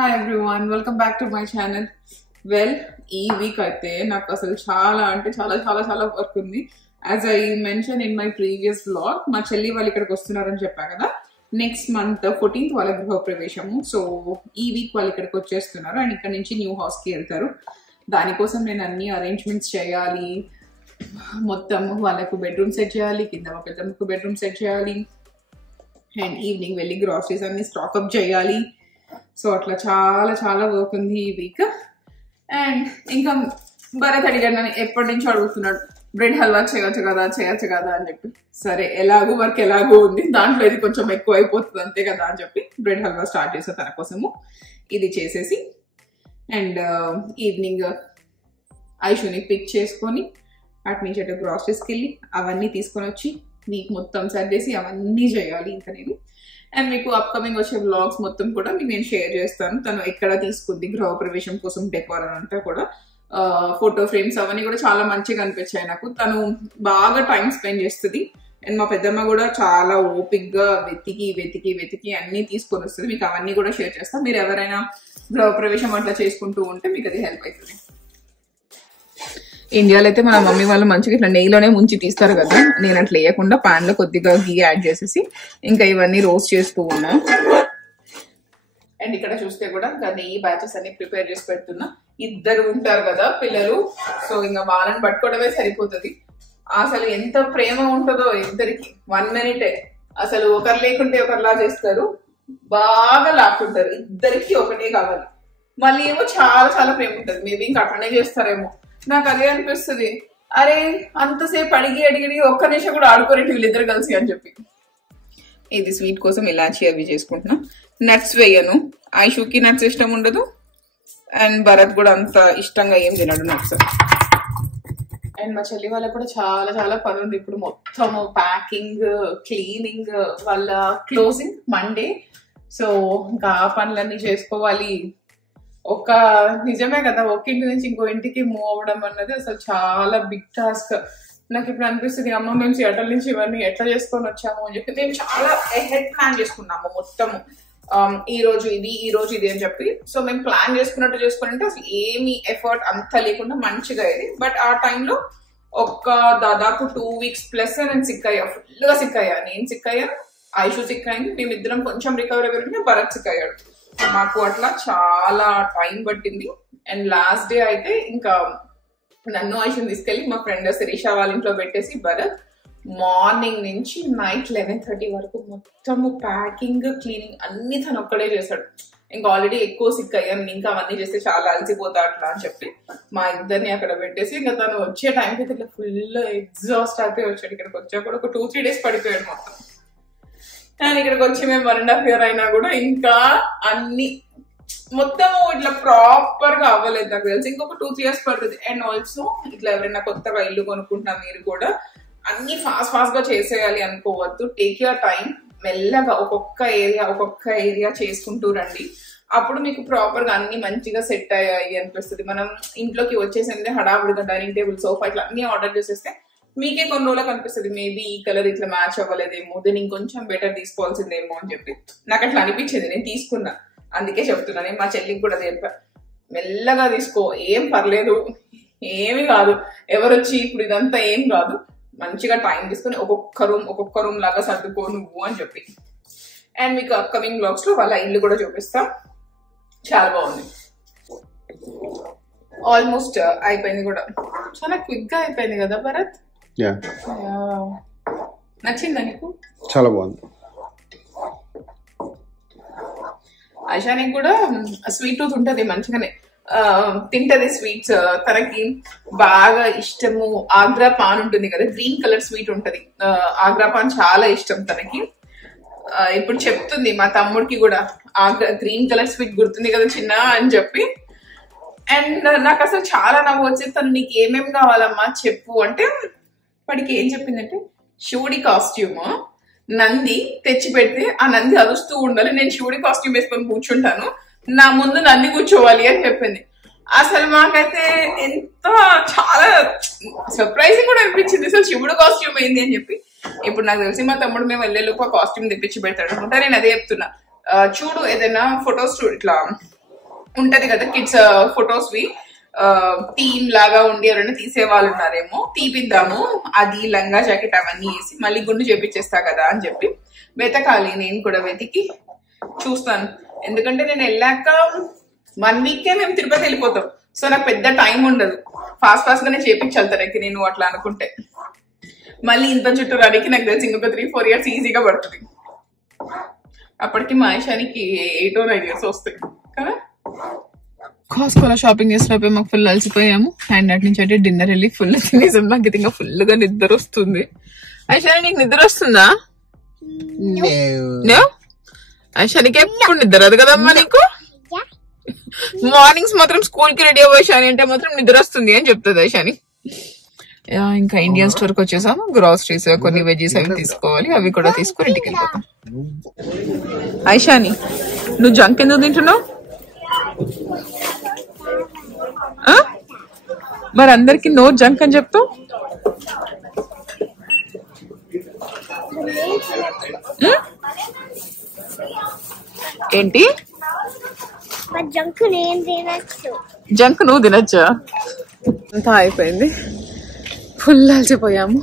Hi everyone, welcome back to my channel. Well, ఈ week అయితే నాకు అసలు చాలా అంటే చాలా వర్క్ ఉంది. As I mentioned in my previous vlog, మా చెల్లి వాళ్ళు ఇక్కడికి వస్తున్నారని చెప్పా కదా. నెక్స్ట్ మంత్ 14th వాళ్ళ గృహ ప్రవేశము. సో ఈ వీక్ వాళ్ళు ఇక్కడికి వచ్చేస్తున్నారు అండ్ ఇక్కడ నుంచి న్యూ హౌస్ కి వెళ్తారు. దానికోసం నేను అన్ని అరేంజ్మెంట్స్ చేయాలి. మొత్తం వాళ్ళకు బెడ్రూమ్ సెట్ చేయాలి, కింద మా పెద్దమ్మకు బెడ్రూమ్ సెట్ చేయాలి అండ్ ఈవినింగ్ వెళ్ళి గ్రాసరీస్ అన్ని స్టాక్ అప్ చేయాలి. సో అట్లా చాలా వర్క్ ఉంది ఈ వీక్. అండ్ ఇంకా భరత్ అడిగాడు నన్ను ఎప్పటి నుంచి అడుగుతున్నాడు బ్రెడ్ హల్వా చేయొచ్చు కదా అని చెప్పి. సరే ఎలాగో వర్క్ ఎలాగో ఉంది, దాంట్లో ఇది కొంచెం ఎక్కువ అయిపోతుంది అంతే కదా అని చెప్పి బ్రెడ్ హల్వా స్టార్ట్ చేసా తన కోసము. ఇది చేసేసి అండ్ ఈవినింగ్ ఐషుని పిక్ చేసుకొని అటు నుంచి అటు గ్రాసరీస్కి వెళ్ళి అవన్నీ తీసుకొని వచ్చి వీక్ మొత్తం సర్దేసి అవన్నీ చేయాలి ఇంకా నేను. అండ్ మీకు అప్కమింగ్ వచ్చే వ్లాగ్స్ మొత్తం కూడా మీకు నేను షేర్ చేస్తాను. తను ఎక్కడ తీసుకుంది గృహ ప్రవేశం కోసం డెకోర్ అంతా కూడా ఫోటో ఫ్రేమ్స్ అవన్నీ కూడా చాలా మంచిగా అనిపించాయి నాకు. తను బాగా టైం స్పెండ్ చేస్తుంది అండ్ మా పెద్దమ్మ కూడా చాలా ఓపిక్ గా వెతికి అన్ని తీసుకొని వస్తుంది. మీకు అవన్నీ కూడా షేర్ చేస్తాను. మీరు ఎవరైనా గృహ ప్రవేశం అట్లా చేసుకుంటూ ఉంటే మీకు అది హెల్ప్ అవుతుంది. ఇండియాలో అయితే మన మమ్మీ వాళ్ళు మంచిగా ఇట్లా నెయ్యిలోనే ముంచి తీస్తారు కదా, నేను అట్లా వేయకుండా పాన్ లో కొద్దిగా గీ యాడ్ చేసేసి ఇంకా ఇవన్నీ రోస్ట్ చేస్తూ ఉన్నా. అండ్ ఇక్కడ చూస్తే కూడా నెయ్యి బ్యాచెస్ అన్ని ప్రిపేర్ చేసి పెడుతున్నా. ఇద్దరు ఉంటారు కదా పిల్లలు, సో ఇంకా వాళ్ళని పట్టుకోవడమే సరిపోతుంది. అసలు ఎంత ప్రేమ ఉంటుందో ఇద్దరికి, 1 minute అసలు ఒకరు లేకుంటే ఒకరిలా చేస్తారు, బాగా లాక్కుంటారు. ఇద్దరికి ఒకటే కావాలి. మళ్ళీ ఏమో చాలా ప్రేమ ఉంటుంది. మేబీ ఇంకా అట్లనే చేస్తారేమో, నాకు అదే అనిపిస్తుంది. అరే అంతసేపు అడిగి ఒక్క నిమిషం కూడా ఆడుకోరేటి వీళ్ళిద్దరు కలిసి అని చెప్పి. ఇది స్వీట్ కోసం ఇలాచి అవి చేసుకుంటున్నా. నట్స్ వేయను, ఐషుకి నట్స్ ఇష్టం ఉండదు అండ్ భరత్ కూడా అంత ఇష్టంగా ఏం తినడు నట్స్. అండ్ మా చెల్లి వాళ్ళకి కూడా చాలా పని ఉంది ఇప్పుడు. మొత్తం ప్యాకింగ్, క్లీనింగ్, వాళ్ళ క్లోజింగ్ మండే. సో ఇంకా ఆ పనులన్నీ చేసుకోవాలి. నిజమే కదా, ఒక ఇంటి నుంచి ఇంకో ఇంటికి మూవ్ అవ్వడం అన్నది అసలు చాలా బిగ్ టాస్క్. నాకు ఇప్పుడు అనిపిస్తుంది అమ్మ మేము సియాటల్ నుంచి ఇవన్నీ ఎట్లా చేసుకొని వచ్చాము అని చెప్పి. మేము చాలా హెడ్ ప్లాన్ చేసుకున్నాము మొత్తము, ఈ రోజు ఇది అని చెప్పి. సో మేము ప్లాన్ చేసుకున్నట్టు అసలు ఏమి ఎఫర్ట్ అంతా లేకుండా మంచిగా అయ్యేది. బట్ ఆ టైంలో దాదాపు 2 weeks ప్లస్ నేను సిక్ అయ్యా, ఫుల్గా సిక్ అయ్యా. నేను సిక్ అయ్యాను, ఐషు సిక్ అయింది, మేమిద్దరం కొంచెం రికవరీ అయ్యి భరత్ సిక్ అయ్యాడు. మాకు అట్లా చాలా టైం పట్టింది. అండ్ లాస్ట్ డే అయితే ఇంకా నన్ను ఐషుని తీసుకెళ్ళి మా ఫ్రెండ్ శిరీష వాళ్ళ ఇంట్లో పెట్టేసి భరత్ మార్నింగ్ నుంచి నైట్ 11:30 వరకు మొత్తము ప్యాకింగ్, క్లీనింగ్ అన్ని తను ఒక్కడే చేశాడు. ఇంకా ఆల్రెడీ ఎక్కువ సిక్ అయ్యాను, ఇంకా అవన్నీ చేస్తే చాలా అలసిపోతా అట్లా అని చెప్పి మా ఇద్దరిని అక్కడ పెట్టేసి ఇంకా తను వచ్చే టైంకి ఇట్లా ఫుల్ ఎగ్జాస్ట్ అయిపోయి వచ్చాడు. ఇక్కడికి వచ్చా కూడా ఒక 2-3 days పడిపోయాడు మొత్తం. అండ్ ఇక్కడికి వచ్చి మేము 1.5 year అయినా కూడా ఇంకా అన్ని మొత్తం ఇట్లా ప్రాపర్ గా అవ్వలేదు. నాకు తెలిసి ఇంకొక 2-3 years పడుతుంది. అండ్ ఆల్సో ఇట్లా ఎవరైనా కొత్తగా ఇల్లు కొనుక్కుంటా మీరు కూడా అన్ని ఫాస్ట్ గా చేసేయాలి అనుకోవద్దు. టేక్ యువర్ టైం, మెల్లగా ఒక్కొక్క ఏరియా చేసుకుంటూ రండి. అప్పుడు మీకు ప్రాపర్ గా అన్ని మంచిగా సెట్ అయ్యాయి అనిపిస్తుంది. మనం ఇంట్లోకి వచ్చేసిందే హడావుడిగా డైనింగ్ టేబుల్, సోఫా ఇట్లా అన్ని ఆర్డర్ చేసేస్తే మీకే కొన్ని రోజులకు అనిపిస్తుంది మేబీ ఈ కలర్ ఇట్లా మ్యాచ్ అవ్వలేదేమో, దీన్ని ఇంకొంచెం బెటర్ తీసుకోవాల్సిందేమో అని చెప్పి నాకు అట్లా అనిపించింది. నేను తీసుకున్నా, అందుకే చెప్తున్నా. నేను మా చెల్లికి కూడా చెప్పా, మెల్లగా తీసుకో, ఏం పర్లేదు, ఏమి కాదు, ఎవరు వచ్చి ఇప్పుడు ఇదంతా ఏం కాదు, మంచిగా టైం తీసుకుని ఒక్కొక్క రూమ్ లాగా సర్దుకో నువ్వు అని చెప్పి. అండ్ మీకు అప్కమింగ్ బ్లాగ్స్ లో వాళ్ళ ఇల్లు కూడా చూపిస్తా. చాలా బాగుంది, ఆల్మోస్ట్ అయిపోయింది కూడా. చాలా క్విక్ గా అయిపోయింది కదా భరత్? నచ్చిందా నీకు? చాలా బాగుంది. ఐషానికి కూడా స్వీట్ టూత్ ఉంటది, మంచిగానే తింటది స్వీట్స్. తనకి బాగా ఇష్టము ఆగ్రా పాన్ ఉంటుంది కదా, గ్రీన్ కలర్ స్వీట్ ఉంటది, ఆగ్రా పాన్ చాలా ఇష్టం తనకి. ఇప్పుడు చెప్తుంది మా తమ్ముడికి కూడా ఆగ్రా గ్రీన్ కలర్ స్వీట్ గుర్తుంది కదా చిన్న అని చెప్పి. అండ్ నాకు అసలు చాలా నవ్వు వచ్చేది. తను నీకు ఏమేమి కావాలమ్మా చెప్పు అంటే వాడికి ఏం చెప్పిందంటే శివుడి కాస్ట్యూమ్ నంది తెచ్చి పెడితే ఆ నంది అరుస్తూ ఉండాలి, నేను శివుడి కాస్ట్యూమ్ వేసుకొని కూర్చుంటాను, నా ముందు నంది కూర్చోవాలి అని చెప్పింది. అసలు మాకైతే ఎంత చాలా సర్ప్రైజింగ్ కూడా అనిపించింది, అసలు శివుడు కాస్ట్యూమ్ ఏంది అని చెప్పి. ఇప్పుడు నాకు తెలిసి మా తమ్ముడు మేము వెళ్ళేలోపు ఆ కాస్ట్యూమ్ తెప్పించి పెడతాడు అనుకుంటా. నేను అదే చెప్తున్నా, చూడు ఏదైనా ఫొటోస్ చూడు, ఇట్లా ఉంటది కదా కిడ్స్ ఫొటోస్ వి టీమ్ లాగా ఉండి ఎవరైనా తీసే వాళ్ళు ఉన్నారేమో, తీపిద్దాము అది లంగా జాకెట్ అవన్నీ వేసి మళ్ళీ గుండు చేపించేస్తా కదా అని చెప్పి వెతకాలి. నేను కూడా వెతికి చూస్తాను, ఎందుకంటే నేను వెళ్ళాక 1 వీకే మేము తిరుపతి వెళ్ళిపోతాం. సో నాకు పెద్ద టైం ఉండదు, ఫాస్ట్ గానే చేపించాలి తనకి. నేను అట్లా అనుకుంటే మళ్ళీ ఇంత చుట్టూ రానికి నాకు తెలిసి ఇంకొక 3-4 ఇయర్స్ ఈజీగా పడుతుంది. అప్పటికి మా ఐషానికి 8 or 9 years వస్తాయి కదా. కాస్కోలో షాపింగ్ చేసినప్పుడు మాకు ఫుల్ అలసిపోయాము. అండ్ అటు నుంచి అంటే డిన్నర్ వెళ్ళి ఫుల్ తినేసాం. నాకు ఇంకా ఫుల్ గా నిద్ర వస్తుంది. ఐషా నీకు నిద్ర వస్తుందా? ఐషానికి ఎప్పుడు నిద్ర రాదు కదమ్మా నీకు. మార్నింగ్స్ మాత్రం స్కూల్ కి రెడీ అవ్వాలి అంటే మాత్రం నిద్ర వస్తుంది అని చెప్తుంది ఐషాని. ఇంకా ఇండియన్ స్టోర్ కి వచ్చేసాము. గ్రాసరీస్ కొన్ని వెజీస్ అవి తీసుకోవాలి, అవి కూడా తీసుకుని ఇంటికి వెళ్ళిపోతాం. ఐషాని నువ్వు జంక్ ఎందుకు తింటున్నావు? మరి అందరికి నో జంక్ అని చెప్తావు. ఏంటి జంక్ నువ్వు తినచ్చా? అంతా అయిపోయింది, ఫుల్ అలసిపోయాము.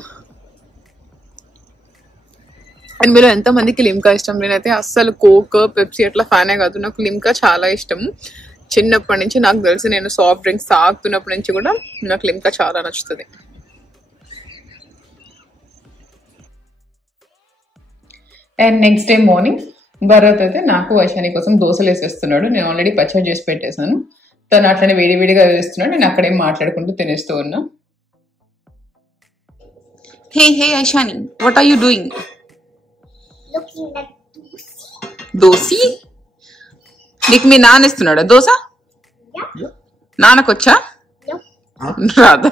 అండ్ మీరు ఎంత మందికి లిమ్కా ఇష్టం? నేనైతే అస్సలు కోక్ పెప్సీ అట్లా ఫ్యానే కాదు, నాకు లిమ్కా చాలా ఇష్టం. చిన్నప్పటి నుంచి నాకు తెలిసి నేను సాఫ్ట్ డ్రింక్స్ తాగుతున్నప్పటి నుంచి కూడా నాకు లిమ్కా చాలా నచ్చుతుంది. And next day morning Bharat అయితే నాకు వైశాని కోసం దోశలు వేసేస్తున్నాడు. నేను ఆల్రెడీ పచ్చడి చేసి పెట్టేశాను, తను అట్లనే వేడివేడిగా వేస్తున్నాడు. నేను అక్కడేం మాట్లాడుకుంటూ తినేస్తూ ఉన్నా. Hey Aishani, what are you doing? Dosa నీకు మీ నాన్న ఇస్తున్నాడా దోశ? నాన్నకొచ్చా? రాదా?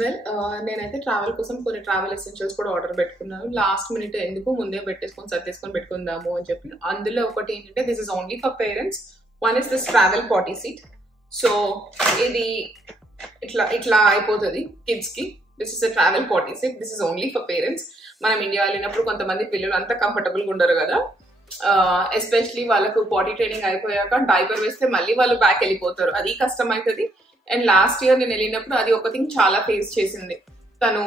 వెల్ నేనైతే ట్రావెల్ కోసం కొన్ని ట్రావెల్ ఎసెన్షియల్స్ కూడా ఆర్డర్ పెట్టుకున్నాను. లాస్ట్ మినిట్ ఎందుకు ముందే పెట్టేసుకొని సర్దేసుకొని పెట్టుకుందాము అని చెప్పి. అందులో ఒకటి ఏంటంటే this is only for parents. One is this travel party seat. So ఇది ఇట్లా అయిపోతుంది కిడ్స్ కి. This is a travel party seat. This is only for parents. మనం ఇండియా వెళ్ళినప్పుడు కొంతమంది పిల్లలు అంత కంఫర్టబుల్ గా ఉండరు కదా, ఎస్పెషలీ వాళ్ళకు పార్టీ ట్రైనింగ్ అయిపోయాక డైపర్ వేస్తే మళ్ళీ వాళ్ళు బ్యాక్ వెళ్ళిపోతారు, అది కష్టం అవుతుంది. అండ్ లాస్ట్ ఇయర్ నేను వెళ్ళినప్పుడు అది ఒక థింగ్ చాలా ఫేస్ చేసింది. తను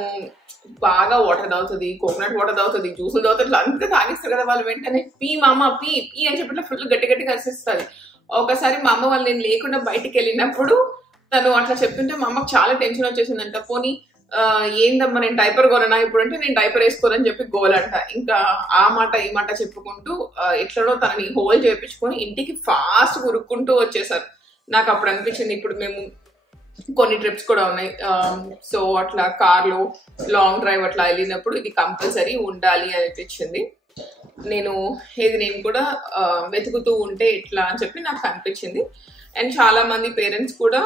బాగా వాటర్ తాగుతుంది, కోకోనట్ వాటర్ తాగుతుంది, జ్యూసులు తాగుతుంది, అంతా తాగిస్తారు కదా వాళ్ళు. వెంటనే పీ మామ పీ పీ అని చెప్పి ఫుల్ గట్టి కలిసిస్తుంది. ఒకసారి మా అమ్మ వాళ్ళు నేను లేకుండా బయటికి వెళ్ళినప్పుడు తను అట్లా చెప్తుంటే మా అమ్మకు చాలా టెన్షన్ వచ్చేసిందంట. పోనీ ఏందమ్మా నేను డైపర్ కొననా ఇప్పుడు అంటే, నేను డైపర్ వేసుకోనని చెప్పి గోలంట. ఇంకా ఆ మాట ఈ మాట చెప్పుకుంటూ ఎట్లనో తనని హోల్ చేయించుకొని ఇంటికి ఫాస్ట్ ఉరుక్కుంటూ వచ్చేసారు. నాకు అప్పుడు అనిపించింది ఇప్పుడు మేము కొన్ని ట్రిప్స్ కూడా ఉన్నాయి, సో అట్లా కార్లో లాంగ్ డ్రైవ్ అట్లా వెళ్ళినప్పుడు ఇది కంపల్సరీ ఉండాలి అనిపించింది. నేను కూడా వెతుకుతూ ఉంటే ఎట్లా అని చెప్పి నాకు అనిపించింది. అండ్ చాలా మంది పేరెంట్స్ కూడా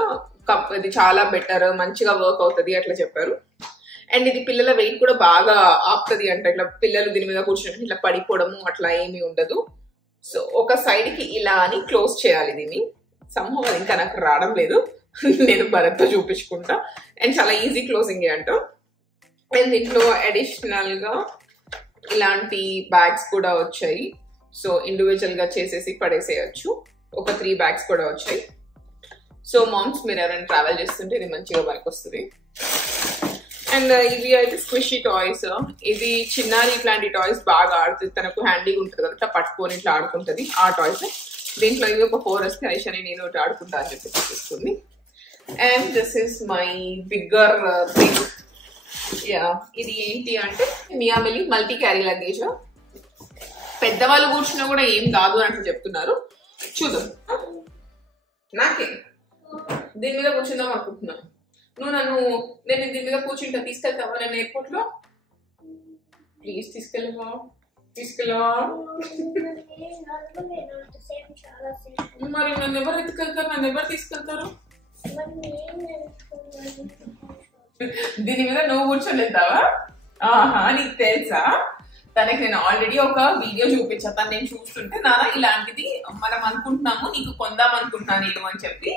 ఇది చాలా బెటర్, మంచిగా వర్క్ అవుతుంది అట్లా చెప్పారు. అండ్ ఇది పిల్లల వెయిట్ కూడా బాగా ఆపుతుంది అంట. ఇట్లా పిల్లలు దీని మీద కూర్చున్నట్టు ఇట్లా పడిపోవడము అట్లా ఏమీ ఉండదు. సో ఒక సైడ్ కి ఇలా అని క్లోజ్ చేయాలి దీన్ని. సంభవం అది ఇంకా నాకు రావడం లేదు, నేను భరత్తో చూపించుకుంటా. అండ్ చాలా ఈజీ క్లోజింగ్ అంట. అండ్ దీంట్లో అడిషనల్ గా ఇలాంటి బ్యాగ్స్ కూడా వచ్చాయి. సో ఇండివిజువల్ గా చేసేసి పడేసేయచ్చు. ఒక 3 బ్యాగ్స్ కూడా వచ్చాయి. సో మామ్స్ మీరు ఎవరైనా ట్రావెల్ చేస్తుంటే ఇది మంచిగా పనికి వస్తుంది. అండ్ ఇవి అయితే స్క్విషీ టాయ్స్. ఇది చిన్నారి ఇట్లాంటి టాయ్స్ బాగా ఆడుతుంది, తనకు హ్యాండీగా ఉంటుంది కదా, ఇట్లా పట్టుకొని ఇట్లా ఆడుకుంటుంది ఆ టాయ్స్. దీంట్లో ఇవి ఒక 4 వస్తే ఐషాని నేను ఒకటి ఆడుకుంటా అని చెప్పి తీసుకుంది. And this is my bigger thing. ఇది ఏంటి అంటే మియామిలి మల్టీ క్యారీ లగేజ్. పెద్దవాళ్ళు కూర్చున్నా కూడా ఏం కాదు అని చెప్తున్నారు. చూద్దాం. నాకే దీని మీద కూర్చుందాం అనుకుంటున్నాను. నేను దీని మీద కూర్చుంటా, తీసుకెళ్తావా నన్ను ఎయిర్పోర్ట్ లో? ప్లీజ్ తీసుకెళ్ళవా? మరి నన్ను ఎవరు ఎత్తుకెళ్తారు? నన్ను ఎవరు తీసుకెళ్తారు? దీని మీద నువ్వు కూర్చొని వెళ్తావా? ఆహా, నీకు తెలుసా? తనకి నేను ఆల్రెడీ ఒక వీడియో చూపించాను. తను నేను చూస్తుంటే నాన్న ఇలాంటిది మనం అనుకుంటున్నాము, నీకు కొందాం అనుకుంటున్నాను నేను అని చెప్పి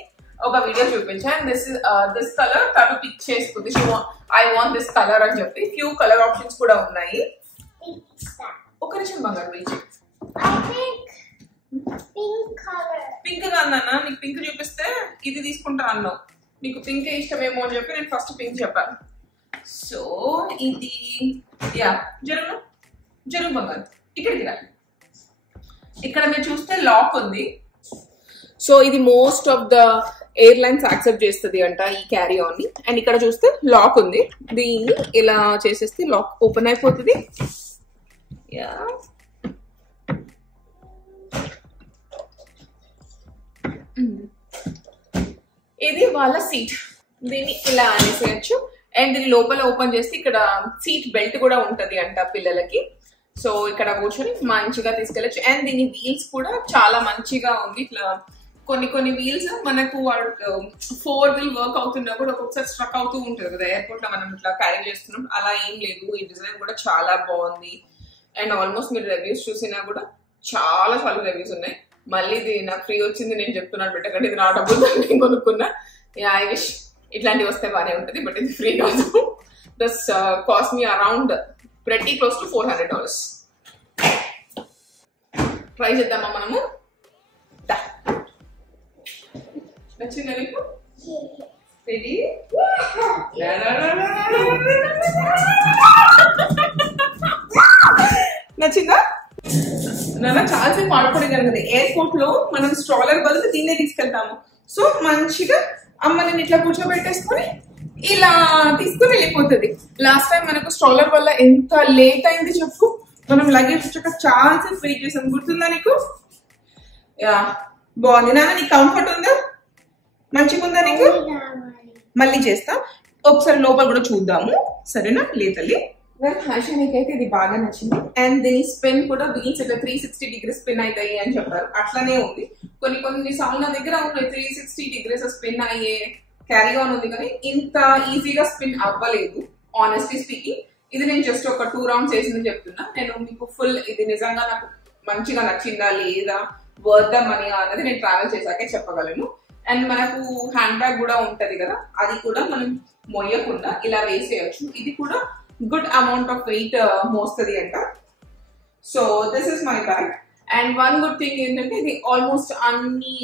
ఒక వీడియో చూపించాను. దిస్ కలర్ తను పిక్ చేసుకుంది. ఐ వాంట్ దిస్ కలర్ అని చెప్పి ఫ్యూ కలర్ ఆప్షన్స్ కూడా ఉన్నాయి. ఒక నిమిషం బంగారు పిలిచి పింక్ కాదన్నా, నీకు పింక్ చూపిస్తే ఇది తీసుకుంటా అన్నావు, నీకు పింక్ ఇష్టమేమో అని చెప్పి నేను ఫస్ట్ పింక్ చెప్పాను. సో ఇది యా జరుగు బంగారు, ఇక్కడికి రా. ఇక్కడ మీరు చూస్తే లాక్ ఉంది. సో ఇది most of the airlines accept చేస్తుంది అంట ఈ క్యారీ ఆన్ ని. అండ్ ఇక్కడ చూస్తే లాక్ ఉంది, దీన్ని ఇలా చేసేస్తే లాక్ ఓపెన్ అయిపోతుంది. యా ఇది వాళ్ళ సీట్, దీన్ని ఇలా అనేసేయచ్చు. అండ్ దీన్ని లోపల ఓపెన్ చేస్తే ఇక్కడ సీట్ బెల్ట్ కూడా ఉంటది అంట పిల్లలకి. సో ఇక్కడ కూర్చొని మంచిగా తీసుకెళ్ళచ్చు. అండ్ దీని వీల్స్ కూడా చాలా మంచిగా ఉంది. ఇట్లా కొన్ని వీల్స్ మనకు 4 వీల్ వర్క్ అవుతున్నా కూడా ఒక్కొక్కసారి స్ట్రక్ అవుతూ ఉంటుంది కదా ఎయిర్పోర్ట్ లో మనం ఇట్లా క్యారీ చేస్తున్నాం, అలా ఏం లేదు. ఈ డిజైన్ కూడా చాలా బాగుంది. అండ్ ఆల్మోస్ట్ మీరు రివ్యూస్ చూసినా కూడా చాలా రివ్యూస్ ఉన్నాయి. మళ్ళీ ఇది నాకు ఫ్రీ వచ్చింది నేను చెప్తున్నాను పెట్టకండి, ఇది నా డబ్బులు నేను కొనుక్కున్నా. ఐ విష్ ఇట్లాంటివి వస్తే బాగానే ఉంటుంది, బట్ ఇది ఫ్రీ కాదు. This cost me around pretty close to $400. Try చేద్దామా మనము? నచ్చిందా నీకు? రెడీ? నచ్చిందా? నాన్న చాలాసేపు ఆడుకోవడం కదా ఎయిర్పోర్ట్ లో, మనం స్ట్రాలర్ బదులు దీన్నే తీసుకెళ్తాము. సో మంచిగా అమ్మ నేను ఇట్లా కూర్చోబెట్టేసుకొని ఇలా తీసుకుని వెళ్ళిపోతుంది. లాస్ట్ టైం మనకు స్ట్రాలర్ వల్ల ఎంత లేట్ అయింది చెప్పు, మనం లగేజ్ వచ్చాక చాలా వెయిట్ చేసాం, గుర్తుందా నీకు? యా బాగుంది నాన్న, నీకు కంఫర్ట్ ఉందా? మంచిగా ఉందా నీకు? మళ్ళీ చేస్తా, ఒకసారి లోపల కూడా చూద్దాము సరేనా? లేతల్లి నీకైతే ఇది బాగా నచ్చింది. అండ్ దీని స్పిన్ కూడా వీల్స్ ఇట్లా 360 డిగ్రీ స్పిన్ అవుతాయి అని చెప్పారు, అట్లానే ఉంది. కొన్ని సార్లు నా దగ్గర ఉన్నాయి 360 డిగ్రీస్ స్పిన్ అయ్యే క్యారీ ఆన్ ఉంది, కానీ ఇంత ఈజీగా స్పిన్ అవ్వలేదు ఆనెస్ట్లీ స్పీకింగ్. ఇది నేను జస్ట్ ఒక 2 రౌండ్స్ వేసిందని చెప్తున్నా. నేను మీకు ఫుల్ ఇది నిజంగా నాకు మంచిగా నచ్చిందా లేదా, వర్త్ ద మనీ అన్నది నేను ట్రావెల్ చేశాకే చెప్పగలను. అండ్ మనకు హ్యాండ్ బ్యాగ్ కూడా ఉంటది కదా, అది కూడా మనం మొయ్యకుండా ఇలా వేసేయచ్చు. ఇది కూడా గుడ్ అమౌంట్ ఆఫ్ వెయిట్ మోస్తుంది అంట. So this is my bag. And one good thing ఏంటంటే ఇది ఆల్మోస్ట్ అన్ని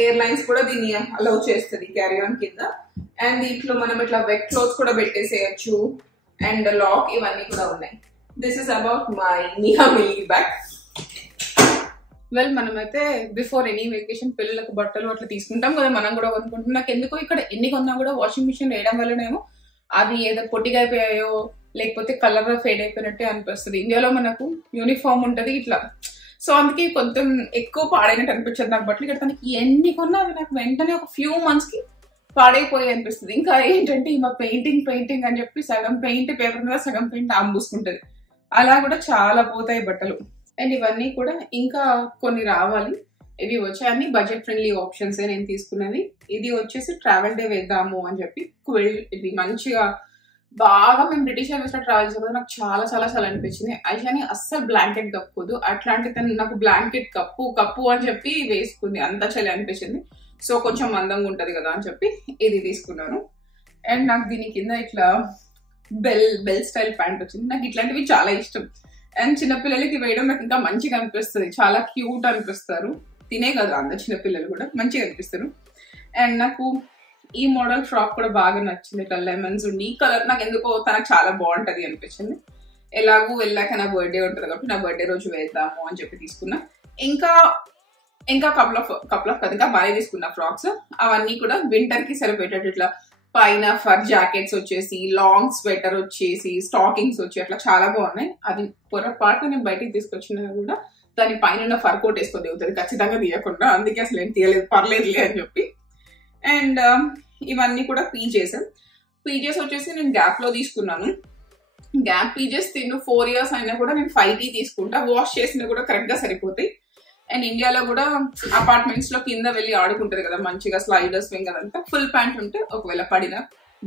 ఎయిర్లైన్స్ కూడా దీన్ని అలౌ చేస్తుంది క్యారీ ఆన్ కింద. అండ్ దీంట్లో మనం ఇట్లా వెట్ క్లోత్స్ కూడా పెట్టేసేయచ్చు. అండ్ లాక్ ఇవన్నీ కూడా ఉన్నాయి. దిస్ ఇస్ అబౌట్ మై నిహా మిల్లీ బ్యాగ్. వెల్ మనమైతే బిఫోర్ ఎనీ వెకేషన్ పిల్లలకు బట్టలు అట్లా తీసుకుంటాం కదా, మనం కూడా కొనుక్కుంటాం. నాకు ఎందుకో ఇక్కడ ఎన్ని కొన్నా కూడా వాషింగ్ మిషన్ వేయడం వల్లనేమో అవి ఏదో పొట్టిగా అయిపోయాయో లేకపోతే కలర్ ఫేడ్ అయిపోయినట్టే అనిపిస్తుంది. ఇండియాలో మనకు యూనిఫామ్ ఉంటది ఇట్లా, సో అందుకే కొంచెం ఎక్కువ పాడైనట్టు అనిపించదు నాకు బట్టలు. ఇక్కడ తనకి ఎన్ని కొన్నా అవి నాకు వెంటనే ఒక ఫ్యూ మంత్స్ కి పాడైపోయి అనిపిస్తుంది. ఇంకా ఏంటంటే ఈ మా పెయింటింగ్ అని చెప్పి సగం పెయింట్ పేపర్ మీద సగం పెయింట్ ఆంబూసుకుంటది, అలా కూడా చాలా పోతాయి బట్టలు. అండ్ ఇవన్నీ కూడా ఇంకా కొన్ని రావాలి, ఇవి వచ్చాయి. అన్ని బడ్జెట్ ఫ్రెండ్లీ ఆప్షన్స్ నేను తీసుకున్నది. ఇది వచ్చేసి ట్రావెల్ డే వేద్దాము అని చెప్పి క్విల్, ఇది మంచిగా బాగా మేము బ్రిటిష్ ఎయిర్వేస్ లో ట్రావెల్ చేసేది నాకు చాలా అనిపించింది. ఐషాని అస్సలు బ్లాంకెట్ కప్పుకోదు, అట్లాంటి తను నాకు బ్లాంకెట్ కప్పు అని చెప్పి వేసుకుంది, అంత చలి అనిపించింది. సో కొంచెం అందంగా ఉంటది కదా అని చెప్పి ఇది తీసుకున్నాను. అండ్ నాకు దీని కింద ఇట్లా బెల్ స్టైల్ ప్యాంట్ వచ్చింది. నాకు ఇట్లాంటివి చాలా ఇష్టం. అండ్ చిన్నపిల్లలకి వేయడం నాకు ఇంకా మంచిగా అనిపిస్తుంది, చాలా క్యూట్ అనిపిస్తారు. తినే కదా అందరు చిన్నపిల్లలు కూడా మంచిగా అనిపిస్తారు. అండ్ నాకు ఈ మోడల్ ఫ్రాక్ కూడా బాగా నచ్చింది, ఇట్లా లెమన్స్ ఉండి ఈ కలర్ నాకు ఎందుకో తనకు చాలా బాగుంటది అనిపించింది. ఎలాగూ వెళ్ళాక నా బర్త్డే ఉంటుంది కాబట్టి నా బర్త్డే రోజు వేద్దాము అని చెప్పి తీసుకున్నా. ఇంకా కపుల్ ఆఫ్ కదా ఇంకా బాగా తీసుకున్నా ఫ్రాక్స్. అవన్నీ కూడా వింటర్ కి సరిపోయేటట్టు ఇట్లా పైన ఫర్ జాకెట్స్ వచ్చేసి, లాంగ్ స్వెటర్ వచ్చేసి, స్టాకింగ్స్ వచ్చి అట్లా చాలా బాగున్నాయి. అది పొరపాటు నేను బయటికి తీసుకొచ్చినా కూడా దాని పైన ఫర్ కోట్ వేసుకొని దిగుతుంది, ఖచ్చితంగా తీయకుండా. అందుకే అసలు ఏం తీయలేదు, పర్లేదులే అని చెప్పి. అండ్ ఇవన్నీ కూడా పీజెస్ వచ్చేసి నేను గ్యాప్ లో తీసుకున్నాను. గ్యాప్ పీజెస్ 4 years అయినా కూడా నేను 5T తీసుకుంటా, వాష్ చేసినా కూడా కరెక్ట్ గా సరిపోతాయి. అండ్ ఇండియాలో కూడా అపార్ట్మెంట్స్ లో కింద వెళ్ళి ఆడుకుంటది కదా మంచిగా, స్లైడర్ స్వింగ్ అదంతా. ఫుల్ ప్యాంట్ ఉంటే ఒకవేళ పడిన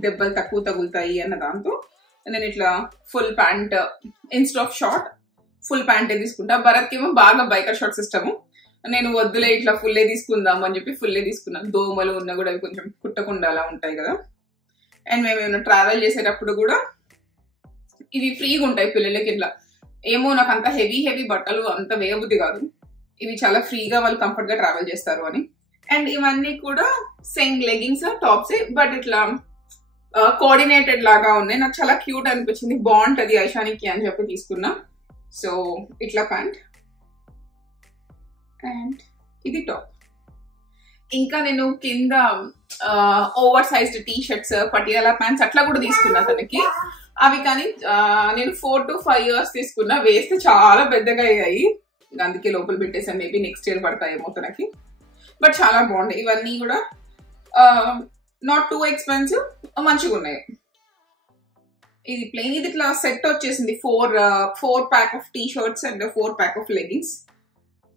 దెబ్బలు తక్కువ తగులుతాయి అన్న దాంతో నేను ఇట్లా full pant instead of short full ప్యాంటే తీసుకుంటా. భరత్ ఏమో బాగా బైకర్ షార్ట్స్ ఇష్టము, నేను వద్దులే ఇట్లా ఫుల్లే తీసుకుందాం అని చెప్పి ఫుల్లే తీసుకున్నాను. దోమలు ఉన్నా కూడా అవి కొంచెం కుట్టకుండా అలా ఉంటాయి కదా. అండ్ మేము ఏమైనా ట్రావెల్ చేసేటప్పుడు కూడా ఇవి ఫ్రీగా ఉంటాయి పిల్లలకి. ఇట్లా ఏమో నాకు అంత హెవీ బట్టలు అంత వేయబుద్ధి కాదు, ఇవి చాలా ఫ్రీగా వాళ్ళు కంఫర్ట్ గా ట్రావెల్ చేస్తారు అని. అండ్ ఇవన్నీ కూడా సేమ్ లెగ్గింగ్స్ టాప్స్, బట్ ఇట్లా కోఆర్డినేటెడ్ లాగా ఉన్నాయి. నాకు చాలా క్యూట్ అనిపించింది, బాగుంటది ఐషానికి అని చెప్పి తీసుకున్నా. సో ఇట్లా ప్యాంట్ అండ్ ఇది టాప్. ఇంకా నేను కింద over sized T shirts, Patiala pants అట్లా కూడా తీసుకున్నా తనకి. అవి కానీ నేను 4 to 5 years తీసుకున్నా, వేస్తే చాలా పెద్దగా అయ్యాయి, అందుకే లోపల పెట్టేసాను. మేబీ నెక్స్ట్ ఇయర్ పడతాయేమో తనకి, బట్ చాలా బాగుంటాయి. ఇవన్నీ కూడా నాట్ టూ ఎక్స్పెన్సివ్, మంచిగా ఉన్నాయి. ఇది ప్లెయిన్, ఇది ఇట్లా సెట్ వచ్చేసింది. 4 pack of T shirts and 4 pack of leggings.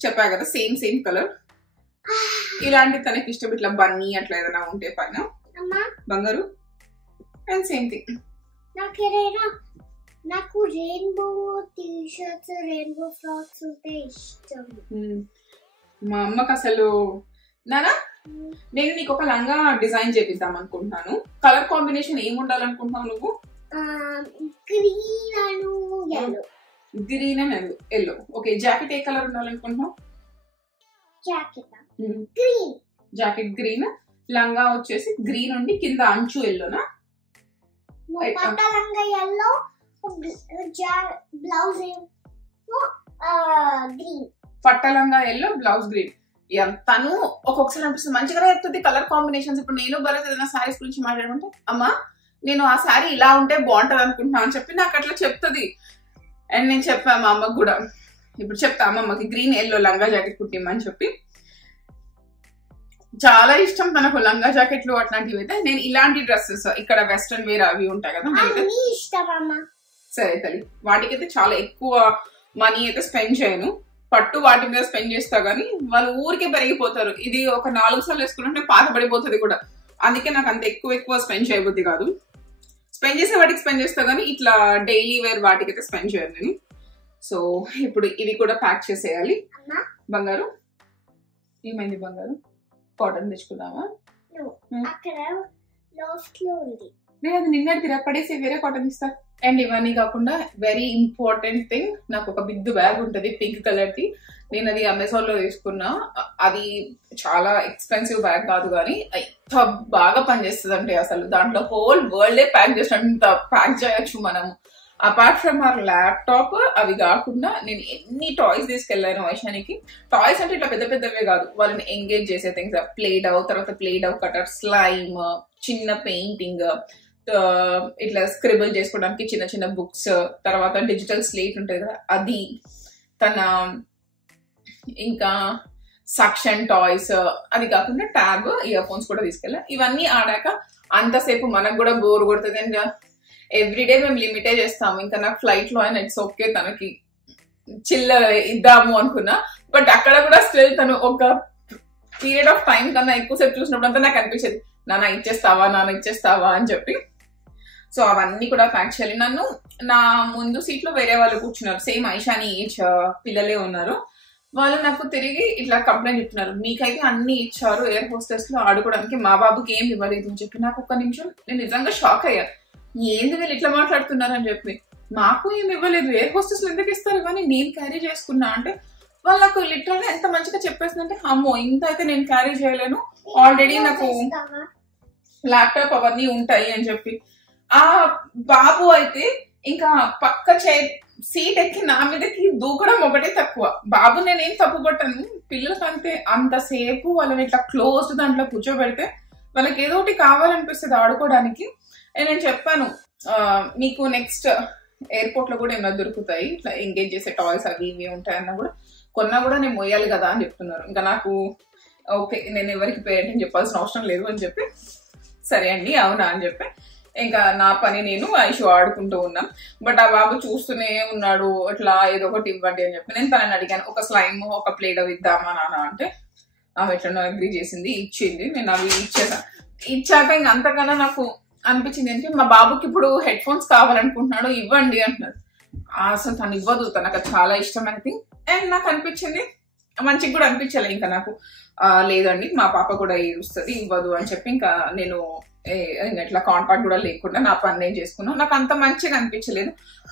చెప్పా కదా సేమ్ కలర్. ఇలాంటి తనకి ఇష్టం, ఇట్లా బన్నీ అట్లా ఏదైనా ఉంటే పైన బంగారు. అండ్ సేమ్ థింగ్ నాకు rainbow T shirts, rainbow frocks ఉంటే ఇష్టం. మా అమ్మకి అసలు నానా నేను నీకు ఒక లంగా డిజైన్ చేపిద్దాం అనుకుంటున్నాను. కలర్ కాంబినేషన్ ఏం ఉండాలనుకుంటున్నావు నువ్వు? Green and yellow. Green and yellow. Okay, jacket ఏ కలర్ ఉండాలనుకుంటున్నావు? జాకెట్ గ్రీన్, లంగా వచ్చేసి గ్రీన్ ఉండి కింద అంచు ఎల్లోనా? పట్టలంగా ఎల్లో, బ్లౌజ్ గ్రీన్. తను ఒక్కొక్కసారి అనిపిస్తుంది మంచిగా చెప్తుంది కలర్ కాంబినేషన్స్. ఇప్పుడు నేను భరత్ ఏదైనా శారీస్ గురించి మాట్లాడమంటే, అమ్మా నేను ఆ శారీ ఇలా ఉంటే బాగుంటది అనుకుంటున్నా అని చెప్పి నాకు అట్లా చెప్తుంది. అండ్ నేను చెప్పా మా అమ్మకి కూడా, ఇప్పుడు చెప్తా అమ్మమ్మకి గ్రీన్ ఎల్లో లంగా జాకెట్ కుట్టిమ్మని చెప్పి. చాలా ఇష్టం తనకు లంగా జాకెట్లు అట్లాంటివి. అయితే నేను ఇలాంటి డ్రెస్సెస్ ఇక్కడ వెస్ట్రన్ వేర్ అవి ఉంటాయి కదా, సరే తల్లి, వాటికైతే చాలా ఎక్కువ మనీ అయితే స్పెండ్ చేయను. పట్టు వాటి మీద స్పెండ్ చేస్తా గానీ వాళ్ళు ఊరికే పెరిగిపోతారు. ఇది ఒక 4 సార్లు వేసుకుంటే పాత పడిపోతుంది కూడా, అందుకే నాకు అంత ఎక్కువ స్పెండ్ చేయబుద్ది కాదు. స్పెండ్ చేసే వాటికి స్పెండ్ చేస్తా గానీ ఇట్లా డైలీ వేర్ వాటికైతే స్పెండ్ చేయను నేను. సో ఇప్పుడు ఇది కూడా ప్యాక్ చేసేయాలి. బంగారు ఏమైంది బంగారు? కాటన్ తెచ్చుకున్నావా? నేను అది నిన్నటికి పడేసి వేరే కాటన్ ఇస్తా. అండ్ ఇవన్నీ కాకుండా వెరీ ఇంపార్టెంట్ థింగ్, నాకు ఒక బిగ్ బ్యాగ్ ఉంటుంది పింక్ కలర్ ది. నేను అది అమెజాన్ లో తీసుకున్నా. అది చాలా ఎక్స్పెన్సివ్ బ్యాగ్ కాదు కానీ ఎంత బాగా పనిచేస్తుంది అంటే అసలు దాంట్లో హోల్ వరల్డే ప్యాక్ చేసినంత ప్యాక్ చేయొచ్చు మనము. అపార్ట్ ఫ్రమ్ అవర్ ల్యాప్టాప్ అవి కాకుండా నేను ఎన్ని టాయ్స్ తీసుకెళ్లాను ఐషానికి. టాయ్స్ అంటే ఇట్లా పెద్ద పెద్దవే కాదు, వాళ్ళని ఎంగేజ్ చేసే థింగ్స్, ప్లేడవ్, తర్వాత ప్లేడవ్ కటర్, స్లైమ్, చిన్న పెయింటింగ్, ఇట్లా స్క్రిబుల్ చేసుకోవడానికి చిన్న చిన్న బుక్స్, తర్వాత డిజిటల్ స్లేట్ ఉంటుంది కదా అది, తన ఇంకా సక్షన్ టాయ్స్, అది కాకుండా ట్యాబ్, ఇయర్ ఫోన్స్ కూడా తీసుకెళ్ళా. ఇవన్నీ ఆడాక అంతసేపు మనకు కూడా బోర్ కొడుతుంది. అండ్ ఎవ్రీడే మేము లిమిటే చేస్తాము. ఇంకా నాకు ఫ్లైట్ లో అయినా ఇట్స్ ఓకే తనకి చిల్ల ఇద్దాము అనుకున్నా, బట్ అక్కడ కూడా స్టిల్ తను ఒక పీరియడ్ ఆఫ్ టైం కన్నా ఎక్కువసేపు చూసినప్పుడు అంతా నాకు అనిపించేది నాన్న ఇచ్చేస్తావా అని చెప్పి. సో అవన్నీ కూడా ప్యాక్ చేయాలి. నా ముందు సీట్ లో వేరే వాళ్ళు కూర్చున్నారు, సేమ్ ఐషాని ఏజ్ పిల్లలే ఉన్నారు. వాళ్ళు నాకు తిరిగి ఇట్లా కంప్లైంట్ చెప్తున్నారు, మీకైతే అన్ని ఇచ్చారు ఎయిర్ హోస్టెస్ లో ఆడుకోవడానికి, మా బాబుకి ఏం ఇవ్వలేదు అని చెప్పి. నాకు ఒక్క నిమిషం నేను నిజంగా షాక్ అయ్యా, ఏంది వీళ్ళు ఇట్లా మాట్లాడుతున్నారు అని చెప్పి. నాకు ఏమి ఇవ్వలేదు, ఎయిర్ హోస్టెస్ ఎందుకు ఇస్తారు కానీ నేను క్యారీ చేసుకున్నా అంటే వాళ్ళు నాకు లిటరల్ గా ఎంత మంచిగా చెప్పేసిందంటే, అమ్మో ఇంత అయితే నేను క్యారీ చేయలేను, ఆల్రెడీ నాకు ల్యాప్టాప్ అవన్నీ ఉంటాయి అని చెప్పి. ఆ బాబు అయితే ఇంకా పక్క సీట్ ఎక్కి నా మీదకి దూకడం ఒకటే తక్కువ. బాబు నేనేం తప్పు పట్టాను, పిల్లలకంటే అంతసేపు వాళ్ళని ఇట్లా క్లోజ్డ్ దాంట్లో కూర్చోబెడితే వాళ్ళకి ఏదో ఒకటి కావాలనిపిస్తుంది ఆడుకోవడానికి. నేను చెప్పాను మీకు నెక్స్ట్ ఎయిర్పోర్ట్ లో కూడా ఏమైనా దొరుకుతాయి ఇట్లా ఎంగేజ్ చేసే టాయ్స్ అవి ఇవి ఉంటాయన్నా కూడా, కొన్నా కూడా నేను మొయ్యాలి కదా అని చెప్తున్నారు. ఇంకా నాకు ఓకే నేను ఎవరికి పేరెంట్ అని చెప్పాల్సిన అవసరం లేదు అని చెప్పి, సరే అండి అవునా అని చెప్పి ఇంకా నా పని నేను ఐషు ఆడుకుంటూ ఉన్నాం. బట్ ఆ బాబు చూస్తూనే ఉన్నాడు, ఇట్లా ఏదో ఒకటి ఇవ్వండి అని చెప్పి. నేను తనని అడిగాను, ఒక స్లైమ్ ఒక ప్లేడవ్ ఇద్దామా నాన్న అంటే ఆమె ఎట్లనో అగ్రీ చేసింది, ఇచ్చింది. నేను అవి ఇచ్చాక ఇంక అంతకన్నా నాకు అనిపించింది అంటే మా బాబుకి ఇప్పుడు హెడ్ ఫోన్స్ కావాలనుకుంటున్నాడు, ఇవ్వండి అంటున్నాడు. అసలు తను ఇవ్వదు, తనకు చాలా ఇష్టమైన థింగ్. అండ్ నాకు అనిపించింది మంచిగా కూడా అనిపించాలి ఇంకా నాకు, లేదండి మా పాప కూడా ఏడుస్తుంది ఇవ్వదు అని చెప్పి ఇంకా నేను ఇట్లా కాంటాక్ట్ కూడా లేకుండా నా పని నేను చేసుకున్నాను. నాకు అంత మంచిగా అనిపించలేదు.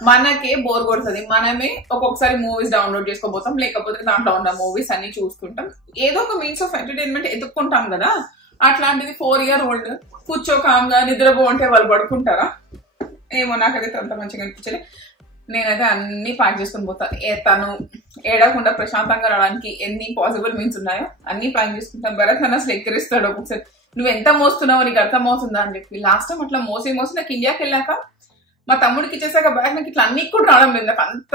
మనకే బోర్ కొడుతుంది, మనమే ఒక్కొక్కసారి మూవీస్ డౌన్లోడ్ చేసుకోబోతాం, లేకపోతే దాంట్లో ఉన్న మూవీస్ అన్ని చూసుకుంటాం, ఏదో ఒక మీన్స్ ఆఫ్ ఎంటర్టైన్మెంట్ ఎదుక్కుంటాం కదా. అట్లాంటిది 4 year old కూర్చో కామ్గా నిద్రపో అంటే వాళ్ళు పడుకుంటారా? ఏమో నాకైతే అంత మంచిగా అనిపించలేదు. నేనైతే అన్ని ప్యాక్ చేసుకుని పోతాను. తను ఏడవకుండా ప్రశాంతంగా రావడానికి ఎన్ని పాసిబుల్ మీన్స్ ఉన్నాయో అన్ని ప్యాక్ చేసుకుంటాను. భరత్ నన్ను అసలు ఎక్కిరిస్తాడు ఒక్కొక్కసారి, నువ్వు ఎంత మోస్తున్నావు నీకు అర్థమవుతుందా అని చెప్పి. లాస్ట్ టైం అట్లా మోసి నాకు ఇండియాకి వెళ్ళాక మా తమ్ముడికి ఇచ్చేసాక బ్యాగ్ నాకు ఇట్లా అన్ని కూడా రావడం లేదు. నాకు అంత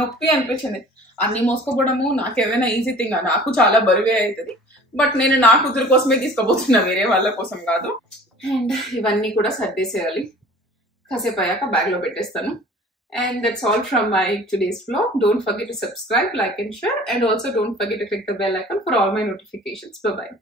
నొప్పి అనిపించింది. అన్ని మోసుకోపోవడము నాకు ఏమైనా ఈజీ థింగ్, నాకు చాలా బరువే అవుతుంది. బట్ నేను నా కూతురు కోసమే తీసుకోబోతున్నా, వేరే వాళ్ళ కోసం కాదు. అండ్ ఇవన్నీ కూడా సర్దేసేయాలి. కాసేపు అయ్యాక బ్యాగ్ లో పెట్టేస్తాను. And that's all from my today's vlog. Don't forget to subscribe, like and share, and also don't forget to click the bell icon for all my notifications. Bye bye.